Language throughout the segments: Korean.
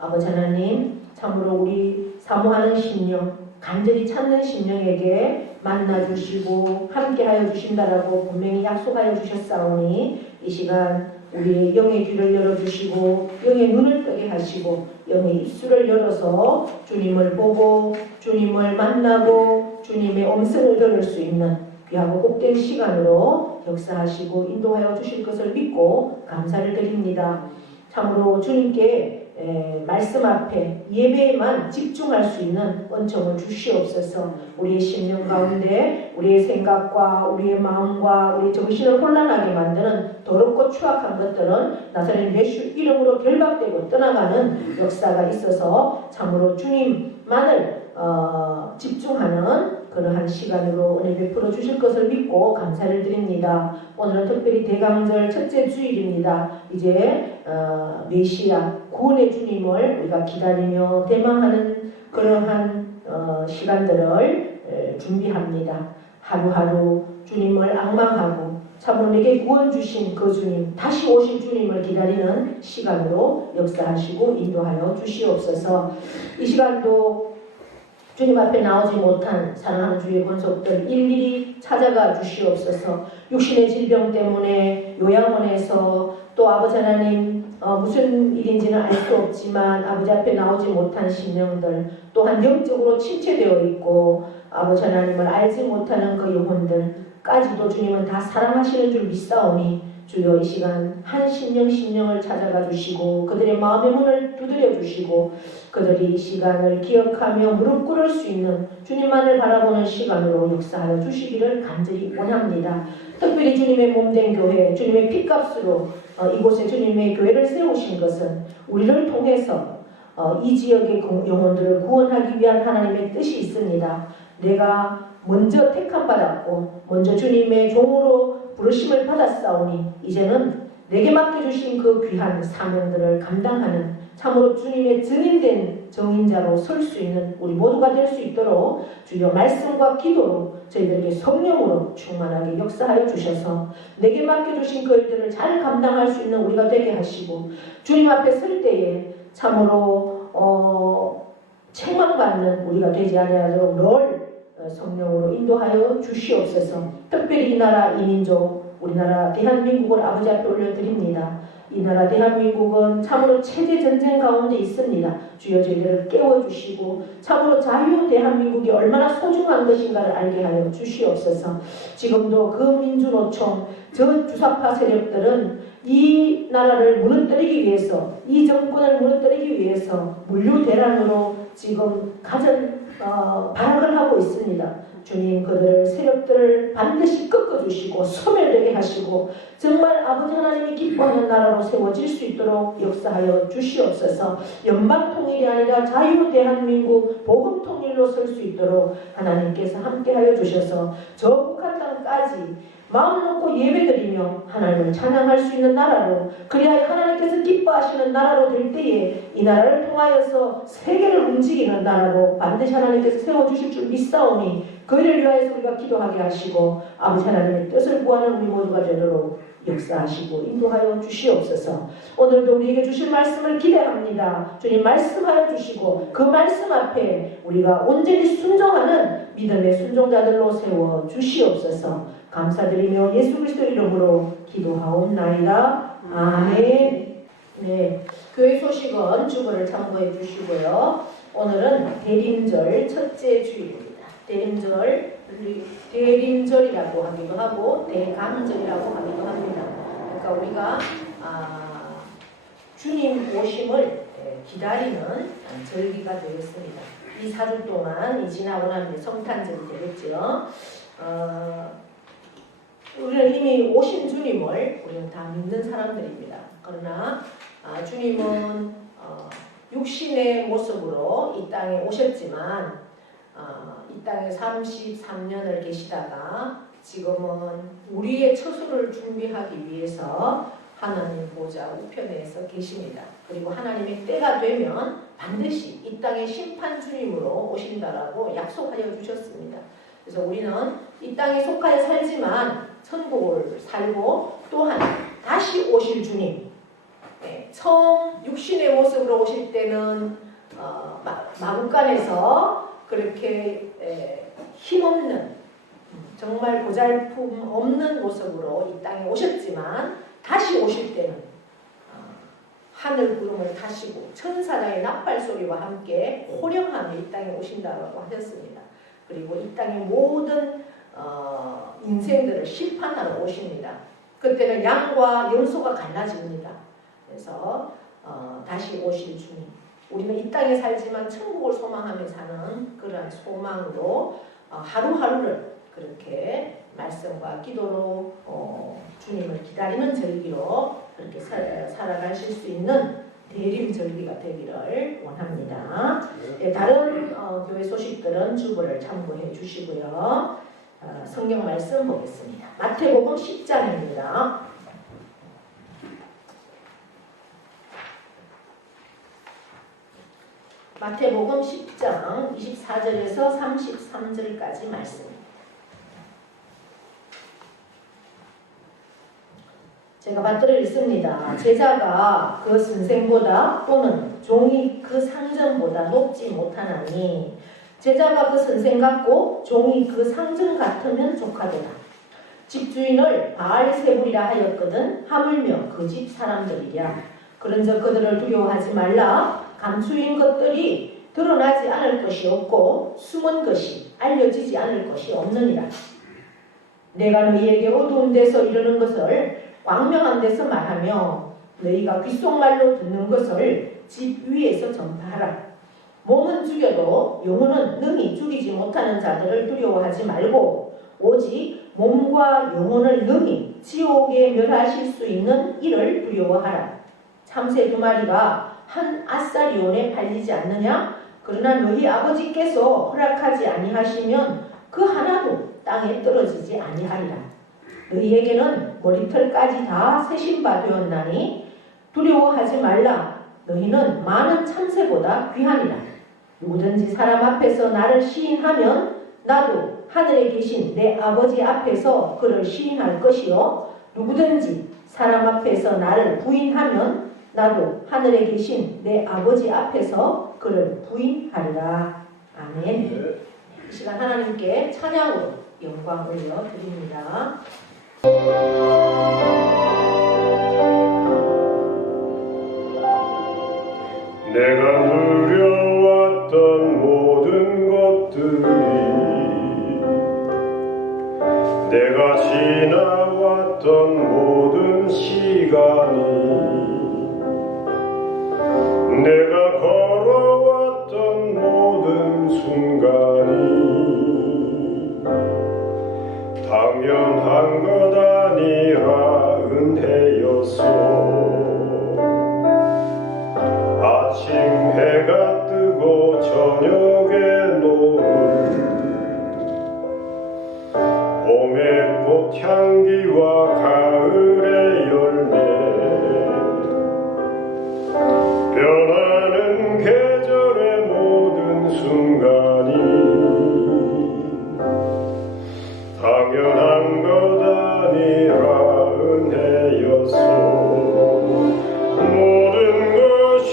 아버지 하나님, 참으로 우리 사모하는 심령, 간절히 찾는 심령에게 만나주시고 함께하여 주신다라고 분명히 약속하여 주셨사오니 이 시간 우리의 영의 귀를 열어주시고 영의 눈을 뜨게 하시고 영의 입술을 열어서 주님을 보고 주님을 만나고 주님의 음성을 들을 수 있는 귀하고 복된 시간으로 역사하시고 인도하여 주실 것을 믿고 감사를 드립니다. 참으로 주님께 말씀 앞에 예배에만 집중할 수 있는 은총을 주시옵소서. 우리의 심령 가운데 우리의 생각과 우리의 마음과 우리의 정신을 혼란하게 만드는 더럽고 추악한 것들은 나사렛 예수 이름으로 결박되고 떠나가는 역사가 있어서 참으로 주님만을 집중하는 그러한 시간으로 은혜 베풀어 주실 것을 믿고 감사를 드립니다. 오늘은 특별히 대강절 첫째 주일입니다. 이제 메시아 구원의 주님을 우리가 기다리며 대망하는 그러한 시간들을 준비합니다. 하루하루 주님을 앙망하고 참으로 내게 구원 주신 그 주님, 다시 오실 주님을 기다리는 시간으로 역사하시고 인도하여 주시옵소서. 이 시간도 주님 앞에 나오지 못한 사랑하는 주의 권속들 일일이 찾아가 주시옵소서. 육신의 질병 때문에 요양원에서 또 아버지 하나님 무슨 일인지는 알 수 없지만 아버지 앞에 나오지 못한 심령들, 또한 영적으로 침체되어 있고 아버지 하나님을 알지 못하는 그 영혼들까지도 주님은 다 사랑하시는 줄 믿사오니 주여 이 시간 한 심령을 찾아가 주시고 그들의 마음의 문을 두드려 주시고 그들이 이 시간을 기억하며 무릎 꿇을 수 있는 주님만을 바라보는 시간으로 역사하여 주시기를 간절히 원합니다. 특별히 주님의 몸된 교회, 주님의 피값으로 이곳에 주님의 교회를 세우신 것은 우리를 통해서 이 지역의 영혼들을 구원하기 위한 하나님의 뜻이 있습니다. 내가 먼저 택함받았고 먼저 주님의 종으로 부르심을 받았사오니 이제는 내게 맡겨주신 그 귀한 사명들을 감당하는 참으로 주님의 증인된 정인자로 설 수 있는 우리 모두가 될 수 있도록 주여 말씀과 기도로 저희들에게 성령으로 충만하게 역사하여 주셔서 내게 맡겨주신 그 일들을 잘 감당할 수 있는 우리가 되게 하시고 주님 앞에 설 때에 참으로 책망받는 우리가 되지 아니하도록 늘 성령으로 인도하여 주시옵소서. 특별히 이 나라 이 민족 우리나라 대한민국을 아버지 앞에 올려드립니다. 이 나라 대한민국은 참으로 체제 전쟁 가운데 있습니다. 주여 저희들을 깨워주시고 참으로 자유 대한민국이 얼마나 소중한 것인가를 알게 하여 주시옵소서. 지금도 그 민주노총 저 주사파 세력들은 이 나라를 무너뜨리기 위해서 이 정권을 무너뜨리기 위해서 물류대란으로 지금 가진 발악을 하고 있습니다. 주님 그들을 세력들을 반드시 꺾어주시고 소멸되게 하시고 정말 아버지 하나님이 기뻐하는 나라로 세워질 수 있도록 역사하여 주시옵소서. 연방통일이 아니라 자유 대한민국 복음통일로 설 수 있도록 하나님께서 함께하여 주셔서 저 북한 땅까지 마음 놓고 예배드리며 하나님을 찬양할 수 있는 나라로 그리하여 하나님께서 기뻐하시는 나라로 될 때에 이 나라를 통하여서 세계를 움직이는 나라로 반드시 하나님께서 세워주실 줄 믿사오니 그를 위하여서 우리가 기도하게 하시고 아버지 하나님의 뜻을 구하는 우리 모두가 되도록 역사하시고 인도하여 주시옵소서. 오늘도 우리에게 주실 말씀을 기대합니다. 주님 말씀하여 주시고 그 말씀 앞에 우리가 온전히 순종하는 믿음의 순종자들로 세워 주시옵소서. 감사드리며 예수 그리스도 이름으로 기도하옵나이다. 아멘. 네, 교회 소식은 주보를 참고해 주시고요. 오늘은 대림절 첫째 주일입니다. 대림절이라고 하기도 하고 대감절이라고 하기도 합니다. 그러니까 우리가 주님 오심을 기다리는 절기가 되겠습니다. 이 4주 동안 지나고 나면 성탄절이 되겠죠. 우리는 이미 오신 주님을 우리는 다 믿는 사람들입니다. 그러나 주님은 육신의 모습으로 이 땅에 오셨지만 이 땅에 33년을 계시다가 지금은 우리의 처소를 준비하기 위해서 하나님 보좌 우편에서 계십니다. 그리고 하나님의 때가 되면 반드시 이 땅의 심판 주님으로 오신다라고 약속하여 주셨습니다. 그래서 우리는 이 땅에 속하여 살지만 천국을 살고 또한 다시 오실 주님, 처음 육신의 모습으로 오실 때는 마국간에서 그렇게 힘없는 정말 보잘품 없는 모습으로 이 땅에 오셨지만 다시 오실 때는 하늘 구름을 타시고 천사장의 나팔 소리와 함께 호령하며 이 땅에 오신다고 하셨습니다. 그리고 이 땅의 모든 인생들을 심판하러 오십니다. 그때는 양과 염소가 갈라집니다. 그래서 다시 오실 주님, 우리는 이 땅에 살지만 천국을 소망하며 사는 그러한 소망으로 하루하루를 그렇게 말씀과 기도로 주님을 기다리는 절기로 그렇게 살아가실 수 있는 대림 절기가 되기를 원합니다. 다른 교회 소식들은 주보를 참고해 주시고요. 성경 말씀 보겠습니다. 마태복음 10장입니다. 마태복음 10장 24절에서 33절까지 말씀입니다. 제가 받들어 읽습니다. 제자가 그 선생보다 또는 종이 그 상전보다 높지 못하나니 제자가 그 선생 같고 종이 그 상전 같으면 족하도다. 집주인을 바알세불이라 하였거든 하물며 그 집 사람들이랴. 그런즉 그들을 두려워하지 말라. 감추인 것들이 드러나지 않을 것이 없고 숨은 것이 알려지지 않을 것이 없느니라. 내가 너희에게 어두운 데서 이르는 것을 광명한 데서 말하며 너희가 귓속말로 듣는 것을 집 위에서 전파하라. 몸은 죽여도 영혼은 능히 죽이지 못하는 자들을 두려워하지 말고 오직 몸과 영혼을 능히 지옥에 멸하실 수 있는 이를 두려워하라. 참새 2마리가 한 아사리온에 팔리지 않느냐? 그러나 너희 아버지께서 허락하지 아니하시면 그 하나도 땅에 떨어지지 아니하리라. 너희에게는 머리털까지 다 세신 바 되었나니 두려워하지 말라. 너희는 많은 참새보다 귀하니라. 누구든지 사람 앞에서 나를 시인하면 나도 하늘에 계신 내 아버지 앞에서 그를 시인할 것이요 누구든지 사람 앞에서 나를 부인하면 나도 하늘에 계신 내 아버지 앞에서 그를 부인하리라. 아멘. 이 시간 하나님께 찬양으로 영광 올려드립니다. 내가 누려왔던 모든 것들이 내가 지나왔던 모든 시간이 내가 걸어왔던 모든 순간이 당연한 것 아니라 은혜였소. 아침 해가 뜨고 저녁에 노을 봄의 꽃향기와 가을의 열매 변하는 계절의 모든 순간이 당연한 것 아니라 은혜였소. 모든 것이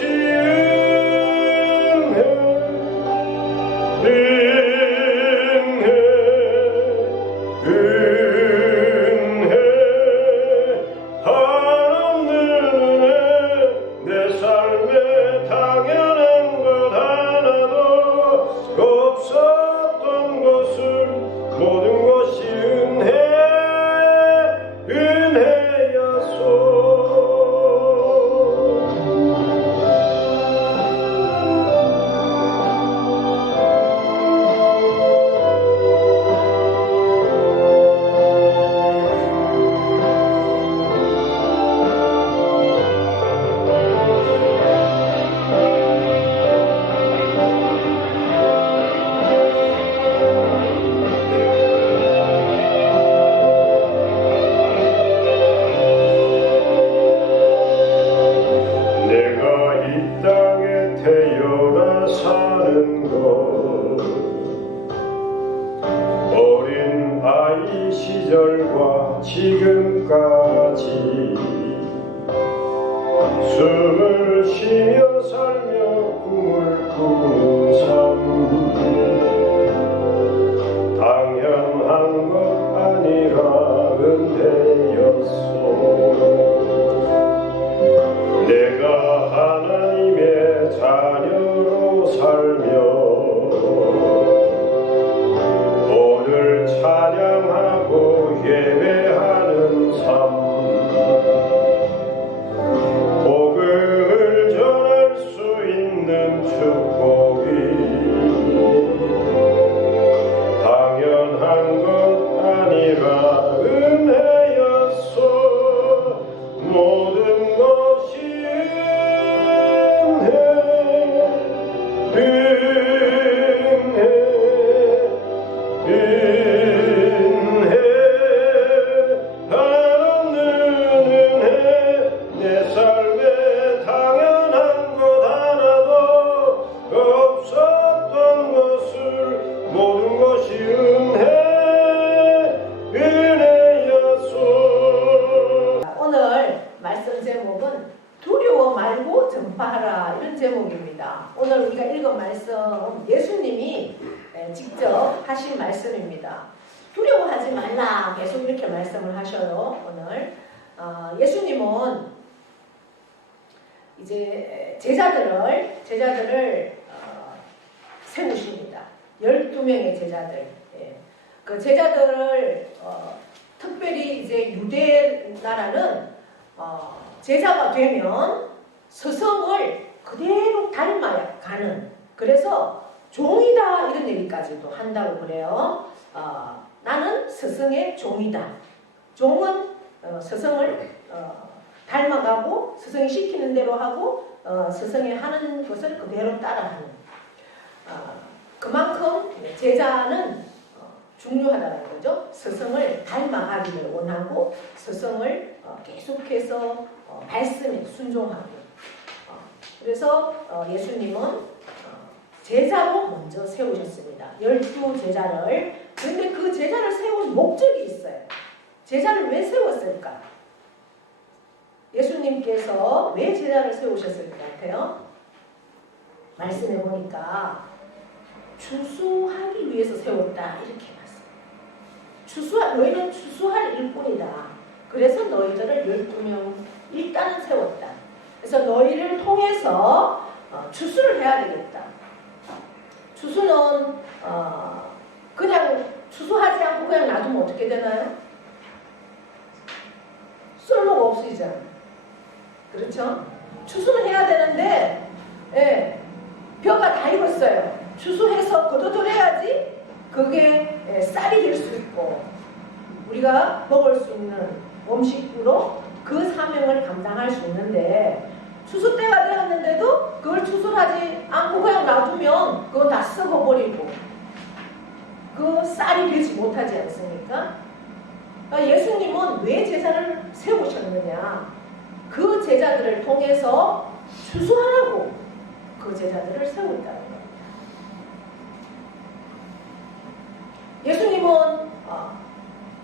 은혜 한없는 은혜 내 삶에 당연한 것 하나도 없었던 것을 모든 것이 은혜였소. 어린 아이 시절과 지금까지 제목입니다. 오늘 우리가 읽은 말씀 예수님이 직접 하신 말씀입니다. 두려워하지 말라 계속 이렇게 말씀을 하셔요. 오늘 예수님은 이제 제자들을 세우십니다. 12명의 제자들. 그 제자들을 특별히 이제 유대 나라는 제자가 되면 스승을 그대로 닮아야 가는, 그래서 종이다 이런 얘기까지도 한다고 그래요. 나는 스승의 종이다. 종은 스승을 닮아가고 스승이 시키는 대로 하고 스승이 하는 것을 그대로 따라하는, 그만큼 제자는 중요하다는 거죠. 스승을 닮아가기를 원하고 스승을 계속해서 발음에 순종하고, 그래서 예수님은 제자로 먼저 세우셨습니다. 12제자를. 그런데 그 제자를 세운 목적이 있어요. 제자를 왜 세웠을까? 예수님께서 왜 제자를 세우셨을 것 같아요? 말씀해 보니까 추수하기 위해서 세웠다 이렇게 봤어요. 너희는 추수할 일뿐이다. 그래서 너희들을 12명 일단은 세웠다. 그래서 너희를 통해서 추수를 해야 되겠다. 추수는 그냥 추수하지 않고 그냥 놔두면 어떻게 되나요? 쓸모가 없어지잖아요. 그렇죠? 추수는 해야 되는데 벼가 다 익었어요. 추수해서 걷어들여야지 그게 쌀이 될 수 있고 우리가 먹을 수 있는 음식으로 그 사명을 감당할 수 있는데, 추수 때가 되었는데도 그걸 추수하지 않고 그냥 놔두면 그거 다 썩어버리고 그 쌀이 되지 못하지 않습니까? 그러니까 예수님은 왜 제자를 세우셨느냐? 그 제자들을 통해서 추수하라고 그 제자들을 세웠다는 거예요. 예수님은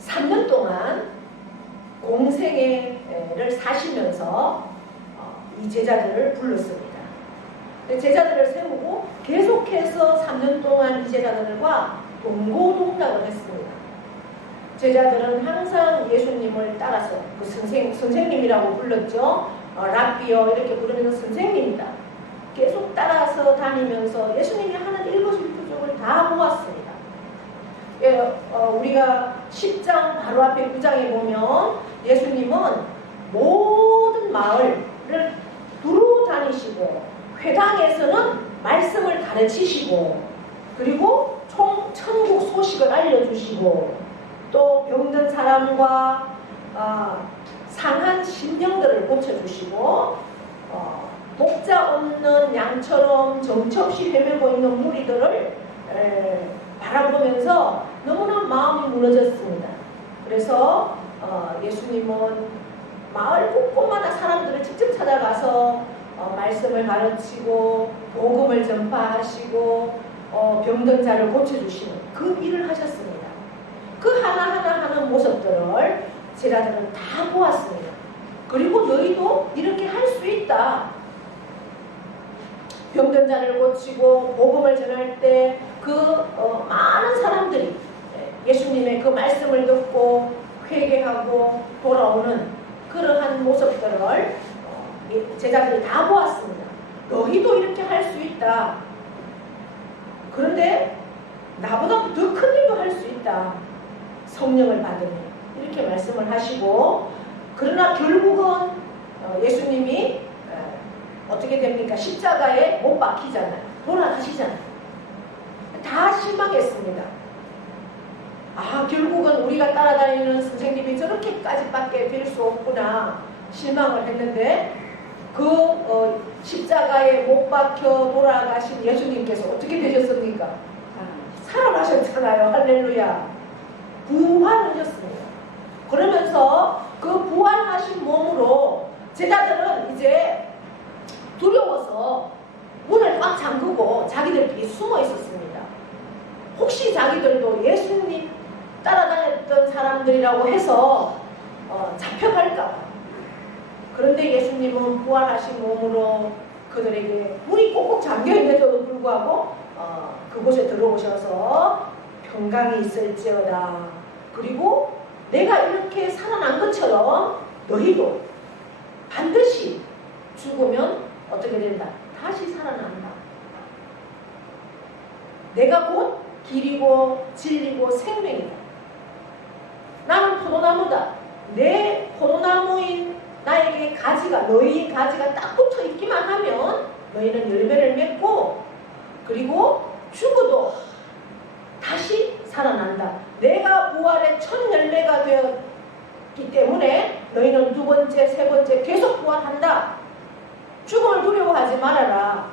3년 동안 공생애를 사시면서 이 제자들을 불렀습니다. 제자들을 세우고 계속해서 3년 동안 이 제자들과 동고동락을 했습니다. 제자들은 항상 예수님을 따라서 그 선생님이라고 불렀죠. 랍비요 이렇게 부르면서 선생님이다. 계속 따라서 다니면서 예수님이 하는 일거수일투족을 다 보았습니다. 우리가 10장 바로 앞에 9장에 보면 예수님은 모든 마을을 두루 다니시고 회당에서는 말씀을 가르치시고 그리고 천국 소식을 알려주시고 또 병든 사람과 상한 심령들을 고쳐주시고 목자 없는 양처럼 정처 없이 헤매고 있는 무리들을 바라보면서 너무나 마음이 무너졌습니다. 그래서 예수님은 마을 곳곳마다 사람들을 직접 찾아가서 말씀을 가르치고 복음을 전파하시고 병든 자를 고쳐주시는 그 일을 하셨습니다. 그 하나하나 하는 모습들을 제자들은 다 보았습니다. 그리고 너희도 이렇게 할 수 있다. 병든 자를 고치고 복음을 전할 때 그 많은 사람들이 예수님의 그 말씀을 듣고 회개하고 돌아오는 그러한 모습들을 제자들이 다 보았습니다. 너희도 이렇게 할 수 있다. 그런데 나보다 더 큰 일도 할 수 있다. 성령을 받으니 이렇게 말씀을 하시고, 그러나 결국은 예수님이 어떻게 됩니까? 십자가에 못 박히잖아요. 돌아가시잖아요. 다 실망했습니다. 결국은 우리가 따라다니는 선생님이 저렇게까지밖에 될 수 없구나 실망을 했는데, 그 십자가에 못 박혀 돌아가신 예수님께서 어떻게 되셨습니까? 살아나셨잖아요. 할렐루야. 부활하셨습니다. 그러면서 그 부활하신 몸으로 제자들은 이제 두려워서 문을 꽉 잠그고 자기들끼리 숨어 있었습니다. 혹시 자기들도 예수님 따라다녔던 사람들이라고 해서 잡혀갈까 봐. 그런데 예수님은 부활하신 몸으로 그들에게 문이 꼭꼭 잠겨있는데도 불구하고 그곳에 들어오셔서 평강이 있을지어다. 그리고 내가 이렇게 살아난 것처럼 너희도 반드시 죽으면 어떻게 된다? 다시 살아난다. 내가 곧 길이고 진리고 생명이다. 나는 포도나무다. 내 포도나무인 나에게 가지가, 너희의 가지가 딱 붙어 있기만 하면 너희는 열매를 맺고, 그리고 죽어도 다시 살아난다. 내가 부활의 첫 열매가 되었기 때문에 너희는 두 번째, 세 번째 계속 부활한다. 죽음을 두려워하지 말아라.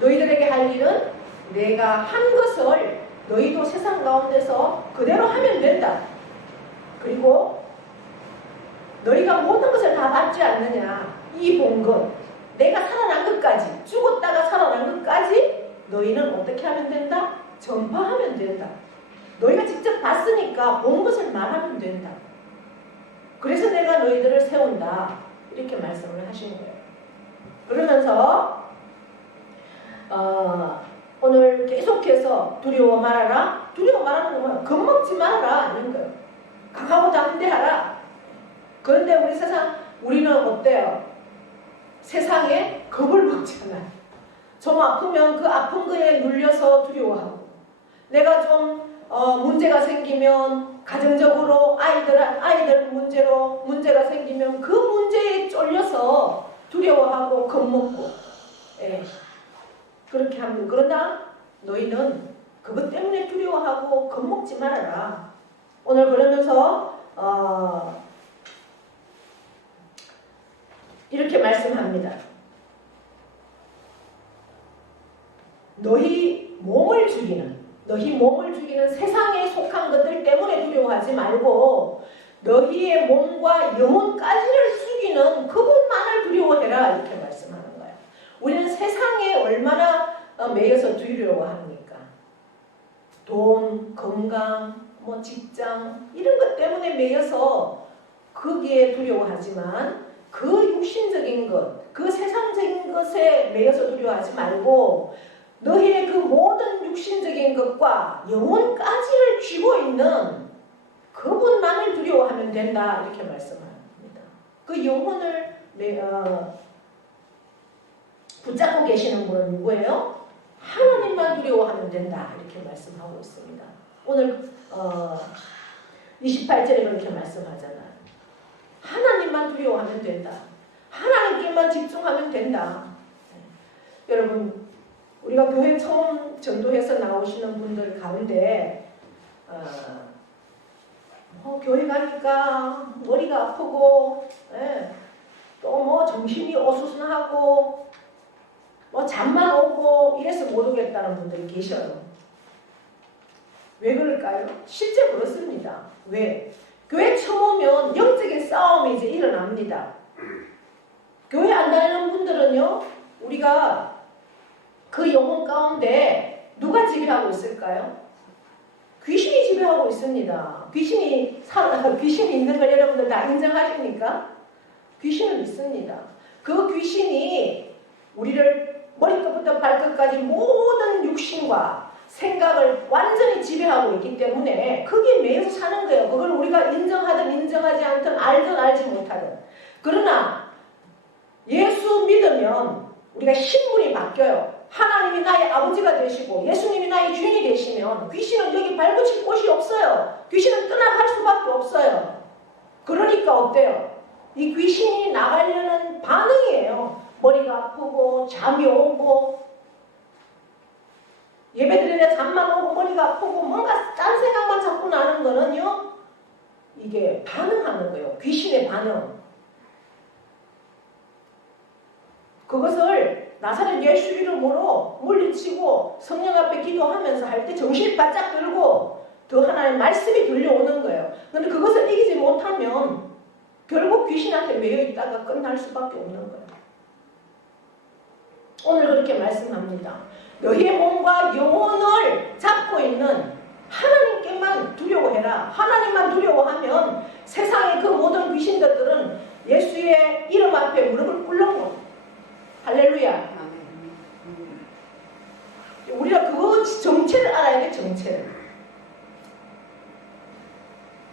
너희들에게 할 일은 내가 한 것을 너희도 세상 가운데서 그대로 하면 된다. 그리고 너희가 모든 것을 다 받지 않느냐. 이 본 것, 내가 살아난 것까지, 죽었다가 살아난 것까지 너희는 어떻게 하면 된다? 전파하면 된다. 너희가 직접 봤으니까 본 것을 말하면 된다. 그래서 내가 너희들을 세운다. 이렇게 말씀을 하시는 거예요. 그러면서 오늘 계속해서 두려워 말아라. 두려워 말하는 건 겁먹지 말아라 하는 거예요. 강하고 담대하라. 그런데 우리는 어때요? 세상에 겁을 먹잖아. 좀 아프면 그 아픈 거에 눌려서 두려워하고, 내가 좀 문제가 생기면 가정적으로 아이들 문제가 생기면 그 문제에 쫄려서 두려워하고 겁먹고, 그렇게 합니다. 그러나 너희는 그것 때문에 두려워하고 겁먹지 말아라. 오늘 그러면서 이렇게 말씀합니다. 너희 몸을 죽이는 세상에 속한 것들 때문에 두려워하지 말고 너희의 몸과 영혼까지를 죽이는 그분만을 두려워해라. 이렇게 말씀하는 거예요. 우리는 세상에 얼마나 매여서 두려워합니까? 돈, 건강, 직장 이런 것 때문에 매여서 거기에 두려워하지만 그 육신적인 것, 그 세상적인 것에 매여서 두려워하지 말고 너희의 그 모든 육신적인 것과 영혼까지를 쥐고 있는 그분만을 두려워하면 된다. 이렇게 말씀합니다. 그 영혼을 붙잡고 계시는 분은 누구예요? 하나님만 두려워하면 된다. 이렇게 말씀하고 있습니다. 오늘 28절에 그렇게 말씀하잖아요. 하나님만 두려워하면 된다. 하나님께만 집중하면 된다. 여러분, 우리가 교회 처음 전도해서 나오시는 분들 가운데 교회 가니까 머리가 아프고 또 정신이 어수선하고 잠만 오고 이래서 못 오겠다는 분들이 계셔요. 왜 그럴까요? 실제 그렇습니다. 왜? 교회 처음 오면 영적인 싸움이 이제 일어납니다. 교회 안 다니는 분들은요, 우리가 그 영혼 가운데 누가 지배하고 있을까요? 귀신이 지배하고 있습니다. 귀신이 있는 걸 여러분들 다 인정하십니까? 귀신은 있습니다. 그 귀신이 우리를 머리끝부터 발끝까지 모든 육신과 생각을 완전히 지배하고 있기 때문에 거기에 매여서 사는 거예요. 그걸 우리가 인정하든 인정하지 않든 알든 알지 못하든. 그러나 예수 믿으면 우리가 신분이 바뀌어요. 하나님이 나의 아버지가 되시고 예수님이 나의 주인이 되시면 귀신은 여기 발붙일 곳이 없어요. 귀신은 떠나갈 수밖에 없어요. 그러니까 어때요? 이 귀신이 나가려는 반응이에요. 머리가 아프고 잠이 오고 예배드리는데 잠만 오고 머리가 아프고 뭔가 딴 생각만 자꾸 나는 거는요, 이게 반응하는 거예요. 귀신의 반응. 그것을 나사렛 예수 이름으로 물리치고 성령 앞에 기도하면서 할 때 정신이 바짝 들고 더 하나님의 말씀이 들려오는 거예요. 그런데 그것을 이기지 못하면 결국 귀신한테 매여 있다가 끝날 수밖에 없는 거예요. 오늘 그렇게 말씀합니다. 너희의 몸과 영혼을 잡고 있는 하나님께만 두려워해라. 하나님만 두려워하면 세상의 그 모든 귀신들은 예수의 이름 앞에 무릎을 꿇는 거. 할렐루야. 우리가 그거 정체를 알아야 돼. 정체를.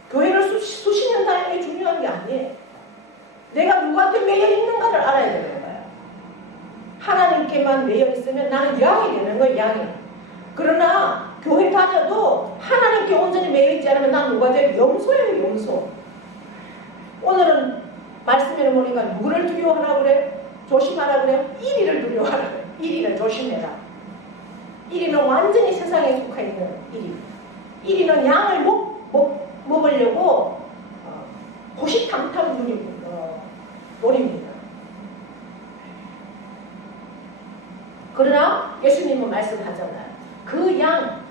교회를 수십 년 다니는 게 중요한 게 아니에요. 내가 누구한테 매여 있는가를 알아야 되는 거야. 하나님께만 매여 있으면 나는 양이 되는 거야. 양이. 그러나 교회 다녀도 하나님께 온전히 매여 있지 않으면 난 누가 돼? 염소예요. 염소. 오늘은 말씀에 보니까 누구를 두려워하라 그래? 조심하라 그래? 1위를 두려워하라 그래. 1위를 조심해라. 1위는 완전히 세상에 속해 있는 1위. 1위는 양을 먹으려고 호시탐탐 노립니다. 그러나 예수님은 말씀하잖아요. 그 양은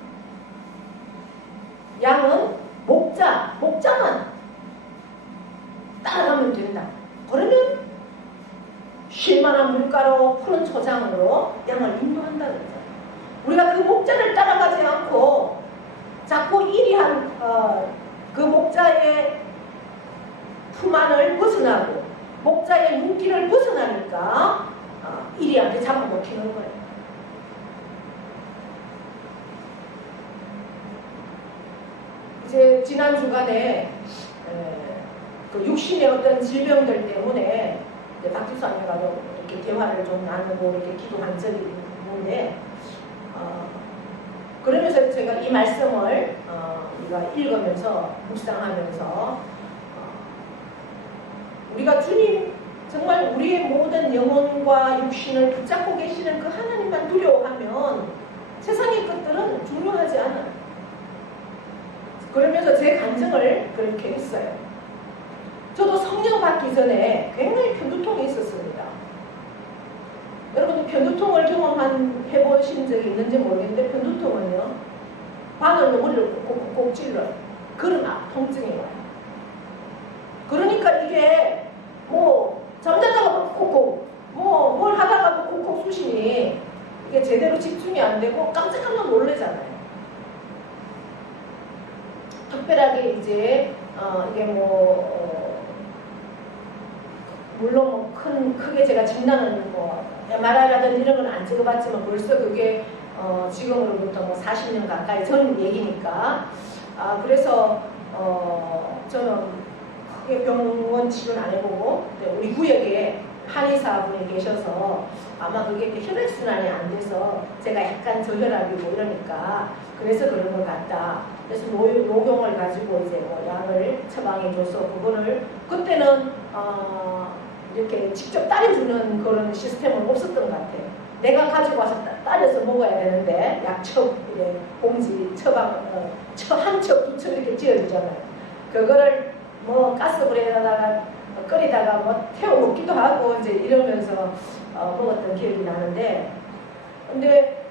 목자만 따라가면 된다. 그러면 쉴만한 물가로 푸른 초장으로 양을 인도한다 그러잖아요. 우리가 그 목자를 따라가지 않고 자꾸 이리한 그 목자의 품 안을 벗어나고 목자의 눈길을 벗어나니까 이리한테 잡아먹히는 거예요. 이제 지난 주간에 그 육신의 어떤 질병들 때문에 박집사님과도 이렇게 대화를 좀 나누고 이렇게 기도한 적이 있는데 그러면서 제가 이 말씀을 우리가 읽으면서 묵상하면서 우리가 주님 정말 우리의 모든 영혼과 육신을 붙잡고 계시는 그 하나님만 두려워하면 세상의 것들은 중요하지 않아요. 그러면서 제 간증을 그렇게 했어요. 저도 성령 받기 전에 굉장히 편두통이 있었습니다. 여러분 편두통을 해보신 적이 있는지 모르겠는데 편두통은요 바늘로 머리를 콕콕 찔러요. 그런 통증이 와요. 그러니까 이게 뭐 잠자다가 콕콕 뭘 하다가 콕콕 쑤시니 이게 제대로 집중이 안 되고 깜짝깜짝 놀라잖아요. 특별하게 이제 이게 물론 크게 제가 진단은 MRI라든지 이런 건 안 찍어봤지만 벌써 그게 지금으로부터 40년 가까이 전 얘기니까 그래서 저는 크게 병원 치료는 안 해보고 우리 구역에 한의사분이 계셔서 아마 그게 혈액순환이 안 돼서 제가 약간 저혈압이고 이러니까 그래서 그런 것 같다. 그래서 녹용을 가지고 이제 약을 처방해줘서 그거를 그때는 이렇게 직접 따려주는 그런 시스템은 없었던 것 같아요. 내가 가지고 와서 따려서 먹어야 되는데 약첩 봉지 처방 한 첩, 두 첩 이렇게 찧어주잖아요. 그거를 가스불에다가 끓이다가 태워 먹기도 하고 이제 이러면서 먹었던 기억이 나는데 근데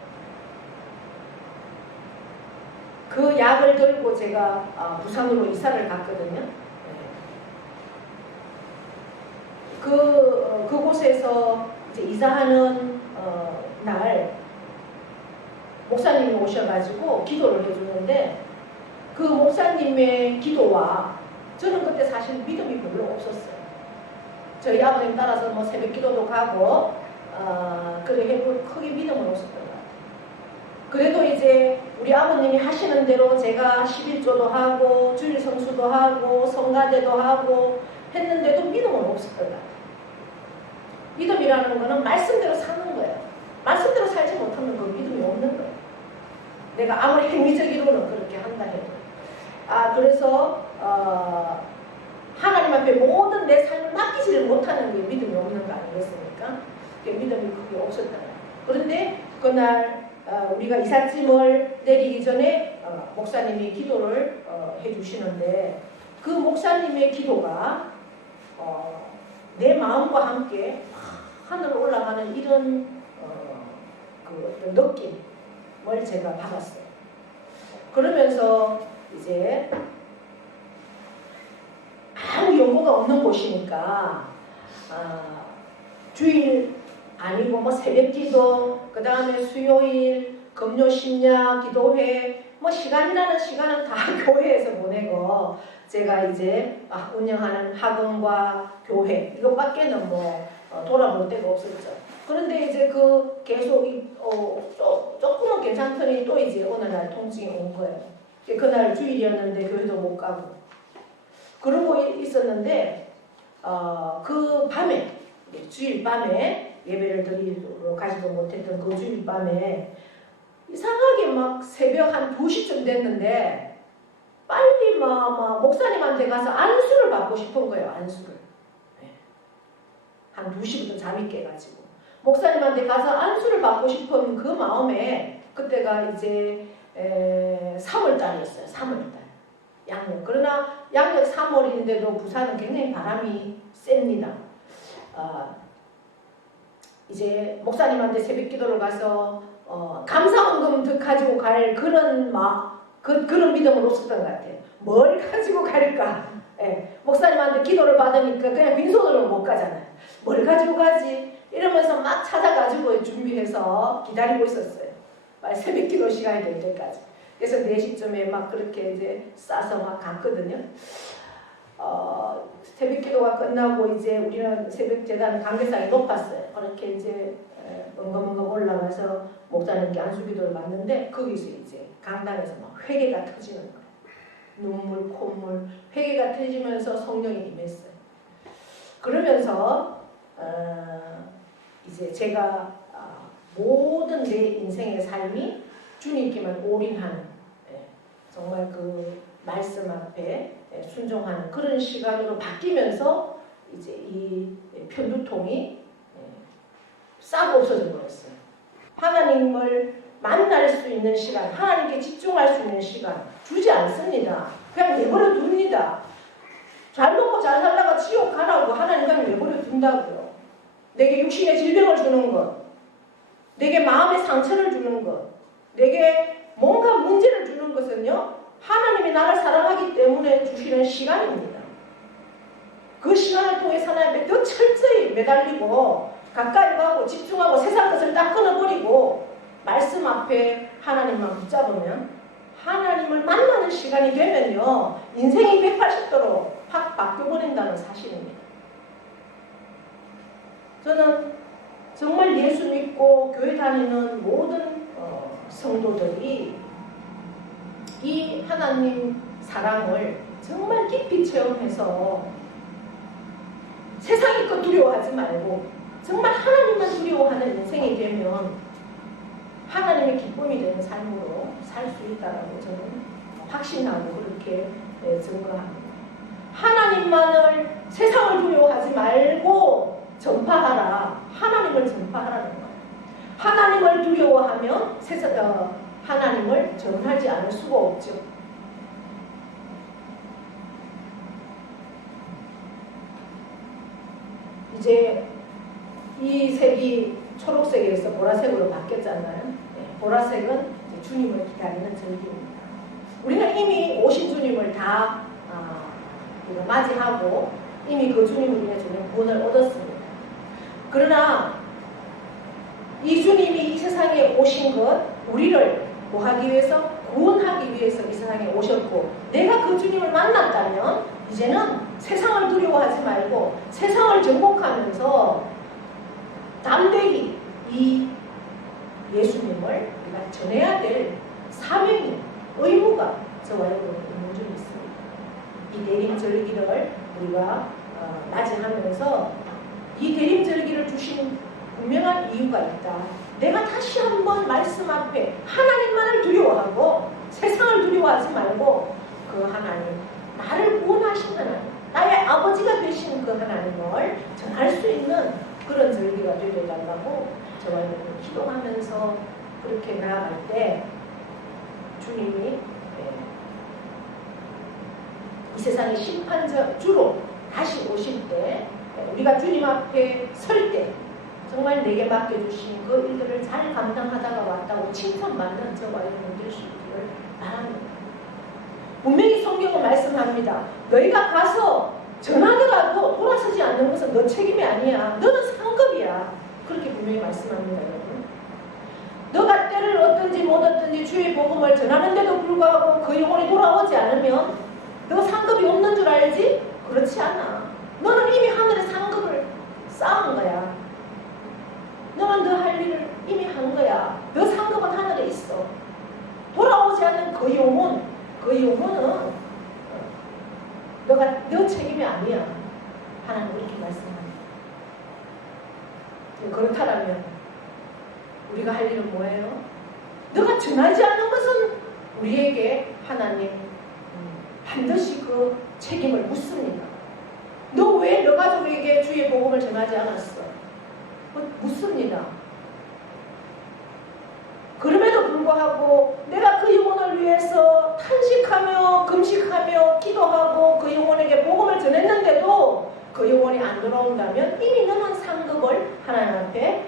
그 약을 들고 제가 부산으로 이사를 갔거든요. 그곳에서 이제 이사하는 날 목사님이 오셔가지고 기도를 해주는데 그 목사님의 기도와 저는 그때 사실 믿음이 별로 없었어요. 저희 아버님 따라서 새벽 기도도 가고 그래 해도 크게 믿음은 없었던 것 같아요. 그래도 이제 우리 아버님이 하시는 대로 제가 11조도 하고 주일 성수도 하고 성가대도 하고 했는데도 믿음은 없었던 것 같아요. 믿음이라는 거는 말씀대로 사는 거예요. 말씀대로 살지 못하면 그 믿음이 없는 거예요. 내가 아무리 행위적으로는 그렇게 한다 해도. 그래서 하나님 앞에 모든 내 삶을 맡기지를 못하는 게 믿음이 없는 거 아니겠습니까? 믿음이 크게 없었다. 그런데 그날 우리가 이삿짐을 내리기 전에 목사님이 기도를 해주시는데 그 목사님의 기도가 내 마음과 함께 하늘로 올라가는 이런 그 어떤 느낌을 제가 받았어요. 그러면서 이제 아무 연고가 없는 곳이니까 주일 아니고 새벽기도 그 다음에 수요일 금요 심야 기도회 시간이라는 시간은 다 교회에서 보내고 제가 이제 운영하는 학원과 교회 이것밖에는 돌아볼 데가 없었죠. 그런데 이제 그 계속 조금은 괜찮더니 또 이제 어느 날 통증이 온 거예요. 그날 주일이었는데 교회도 못 가고 그러고 있었는데 그 밤에 주일 밤에 예배를 드리러 가지도 못했던 그 주일 밤에 이상하게 막 새벽 한 2시쯤 됐는데 빨리 막 목사님한테 가서 안수를 받고 싶은 거예요. 안수를. 한 2시부터 잠이 깨가지고 목사님한테 가서 안수를 받고 싶은 그 마음에 그때가 이제 3월달이었어요. 3월달 양력. 그러나 양력 3월인데도 부산은 굉장히 바람이 셉니다. 이제 목사님한테 새벽 기도를 가서 감사원금 가지고 갈 그런 그런 믿음은 없었던 것 같아요. 뭘 가지고 갈까? 목사님한테 기도를 받으니까 그냥 빈손으로 못 가잖아요. 뭘 가지고 가지? 이러면서 막 찾아가지고 준비해서 기다리고 있었어요. 새벽 기도 시간이 될 때까지. 그래서 4시쯤에 막 그렇게 이제 싸서 막 갔거든요. 새벽 기도가 끝나고 이제 우리는 새벽 제단 관계상이 높았어요. 그렇게 이제 엉금엉금 올라가서 목사님께 안수 기도를 받는데 거기서 이제 강단에서 막 회개가 터지는 거예요. 눈물, 콧물, 회개가 터지면서 성령이 임했어요. 그러면서 이제 제가 모든 내 인생의 삶이 주님께만 올인하는 정말 그 말씀 앞에 순종하는 그런 시간으로 바뀌면서 이제 이 편두통이 싹 없어진 거였어요. 하나님을 만날 수 있는 시간, 하나님께 집중할 수 있는 시간 주지 않습니다. 그냥 내버려 둡니다. 잘 먹고 잘 살다가 지옥 가라고 하나님 그냥 내버려 둔다고요. 내게 육신의 질병을 주는 것, 내게 마음의 상처를 주는 것, 내게 뭔가 문제를 주는 것은요, 하나님이 나를 사랑하기 때문에 주시는 시간입니다. 그 시간을 통해 하나님께 더 철저히 매달리고 가까이 가고 집중하고 세상 것을 딱 끊어버리고 말씀 앞에 하나님만 붙잡으면 하나님을 만나는 시간이 되면요, 인생이 180도로 확 바뀌어버린다는 사실입니다. 저는 정말 예수 믿고 교회 다니는 모든 성도들이 이 하나님 사랑을 정말 깊이 체험해서 세상의 것 두려워하지 말고 정말 하나님만 두려워하는 인생이 되면 하나님의 기쁨이 되는 삶으로 살 수 있다고 저는 확신하고 그렇게 증거합니다. 하나님만을 세상을 두려워하지 말고 전파하라. 하나님을 전파하라는 거예요. 하나님을 두려워하면 하나님을 전하지 않을 수가 없죠. 이제 이 색이 초록색에서 보라색으로 바뀌었잖아요. 보라색은 이제 주님을 기다리는 절기입니다. 우리는 이미 오신 주님을 다 맞이하고 이미 그 주님을 위해 주는 구원을 얻었습니다. 그러나 이 주님이 이 세상에 오신 것, 우리를 뭐 하기 위해서? 구원하기 위해서 이 세상에 오셨고, 내가 그 주님을 만났다면 이제는 세상을 두려워하지 말고 세상을 정복하면서 담대히 이 예수님을 우리가 전해야 될 사명이, 의무가 저와 여러분이 있는 줄 믿습니다. 이 대림절기를 우리가 맞이하면서 이 대림절기를 주신 분명한 이유가 있다. 내가 다시 한번 말씀 앞에 하나님만을 두려워하고 세상을 두려워하지 말고 그 하나님, 나를 구원하신 하나님, 나의 아버지가 되신 그 하나님을 전할 수 있는 그런 절기가 되어달라고 저와 여러분이 기도하면서 그렇게 나아갈 때 주님이 이 세상의 심판주로 다시 오실 때 우리가 주님 앞에 설 때 정말 내게 맡겨주신 그 일들을 잘 감당하다가 왔다고 칭찬받는 저와 여러분 될 수 있기를 바랍니다. 분명히 성경은 말씀합니다. 너희가 가서 전하더라도 돌아서지 않는 것은 너 책임이 아니야. 너는 상급이야. 그렇게 분명히 말씀합니다. 여러분. 너가 때를 얻든지 못 얻든지 주의 복음을 전하는데도 불구하고 그 영혼이 돌아오지 않으면 너 상급이 없는 줄 알지? 그렇지 않아. 너는 이미 하늘의 상급을 쌓은 거야. 너는 너 할 일을 이미 한 거야. 너 상급은 하늘에 있어. 돌아오지 않는 그 영혼은 너 책임이 아니야. 하나님 이렇게 말씀합니다. 그렇다면 우리가 할 일은 뭐예요? 너가 전하지 않는 것은 우리에게 하나님 반드시 그 책임을 묻습니다. 너 왜 너 가족에게 주의 복음을 전하지 않았어? 묻습니다. 그럼에도 불구하고 내가 그 영혼을 위해서 탄식하며 금식하며 기도하고 그 영혼에게 복음을 전했는데도 그 영혼이 안 돌아온다면 이미 너는 상급을 하나님 앞에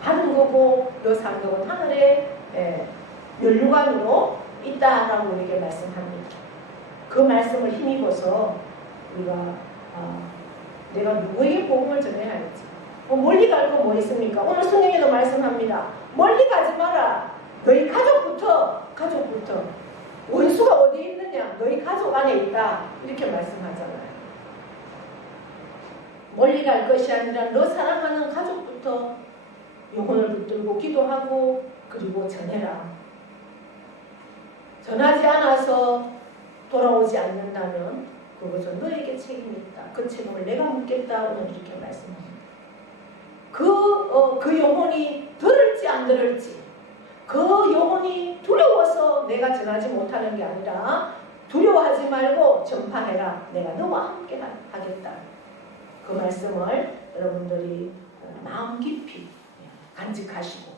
받은 거고 너 상급은 하늘에 면류관으로 있다라고 우리에게 말씀합니다. 그 말씀을 힘입어서 우리가 내가 누구에게 복음을 전해야 할지 멀리 갈 거 뭐 있습니까? 오늘 성경에도 말씀합니다. 멀리 가지 마라. 너희 가족부터 원수가 어디에 있느냐? 너희 가족 안에 있다. 이렇게 말씀하잖아요. 멀리 갈 것이 아니라 너 사랑하는 가족부터 영혼을 붙들고 기도하고 그리고 전해라. 전하지 않아서 돌아오지 않는다면 그것은 너에게 책임이 있다. 그 책임을 내가 묻겠다. 오늘 이렇게 말씀합니다. 그 영혼이 들을지 안 들을지 그 영혼이 두려워서 내가 전하지 못하는 게 아니라 두려워하지 말고 전파해라. 내가 너와 함께 하겠다. 그 말씀을 여러분들이 마음 깊이 간직하시고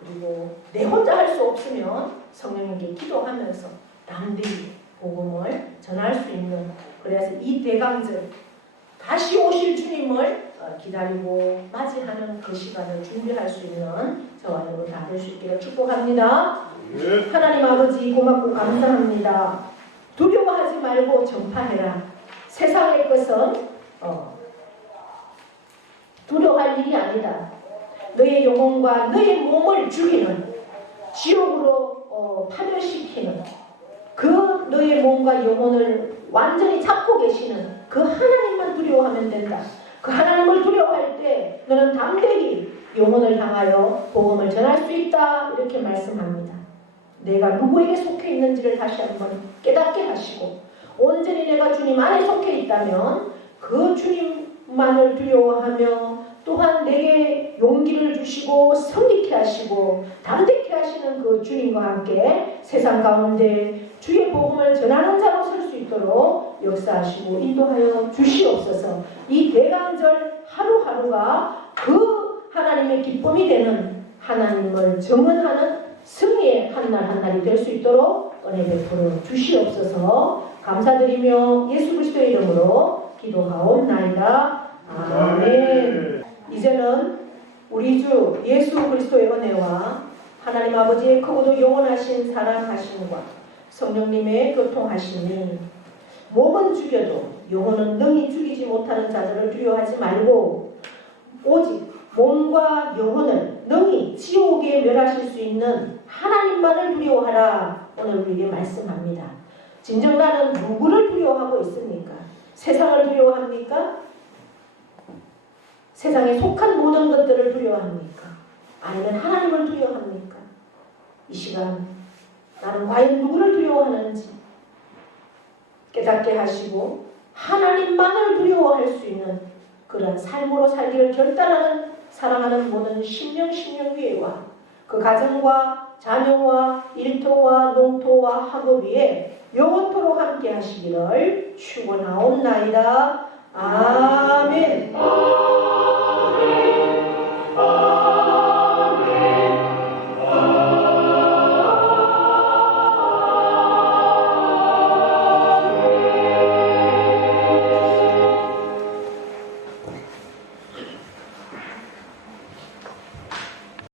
그리고 내 혼자 할 수 없으면 성령님께 기도하면서 남들이 복음을 전할 수 있는 그래서 이 대강절 다시 오실 주님을 기다리고 맞이하는 그 시간을 준비할 수 있는 저와 여러분 다 될 수 있기를 축복합니다. 네. 하나님 아버지 고맙고 감사합니다. 두려워하지 말고 전파해라. 세상의 것은 두려워할 일이 아니다. 너의 영혼과 너의 몸을 죽이는 지옥으로 파멸시키는 그 너의 몸과 영혼을 완전히 잡고 계시는 그 하나님만 두려워하면 된다. 그 하나님을 두려워할 때 너는 담대히 영혼을 향하여 복음을 전할 수 있다. 이렇게 말씀합니다. 내가 누구에게 속해 있는지를 다시 한번 깨닫게 하시고 온전히 내가 주님 안에 속해 있다면 그 주님만을 두려워하며 또한 내게 용기를 주시고 성립케 하시고 담대케 하시는 그 주님과 함께 세상 가운데 주의 복음을 전하는 자로 설 수 있도록 역사하시고 인도하여 주시옵소서. 이 대강절 하루하루가 그 하나님의 기쁨이 되는 하나님을 증언하는 승리의 한날 한날이 될 수 있도록 은혜 베풀어 주시옵소서. 감사드리며 예수 그리스도의 이름으로 기도하옵나이다. 아멘. 이제는 우리 주 예수 그리스도의 은혜와 하나님 아버지의 크고도 영원하신 사랑하심과 성령님의 교통하심이 몸은 죽여도 영혼은 능히 죽이지 못하는 자들을 두려워하지 말고 오직 몸과 영혼을 능히 지옥에 멸하실 수 있는 하나님만을 두려워하라. 오늘 우리에게 말씀합니다. 진정 나는 누구를 두려워하고 있습니까? 세상을 두려워합니까? 세상에 속한 모든 것들을 두려워합니까? 아니면 하나님을 두려워합니까? 이 시간 나는 과연 누구를 두려워하는지 깨닫게 하시고 하나님만을 두려워할 수 있는 그런 삶으로 살기를 결단하는 사랑하는 모든 심령 위에와 그 가정과 자녀와 일터와 농토와 학업 위에 영원토록 함께 하시기를 축원하옵나이다. 아멘.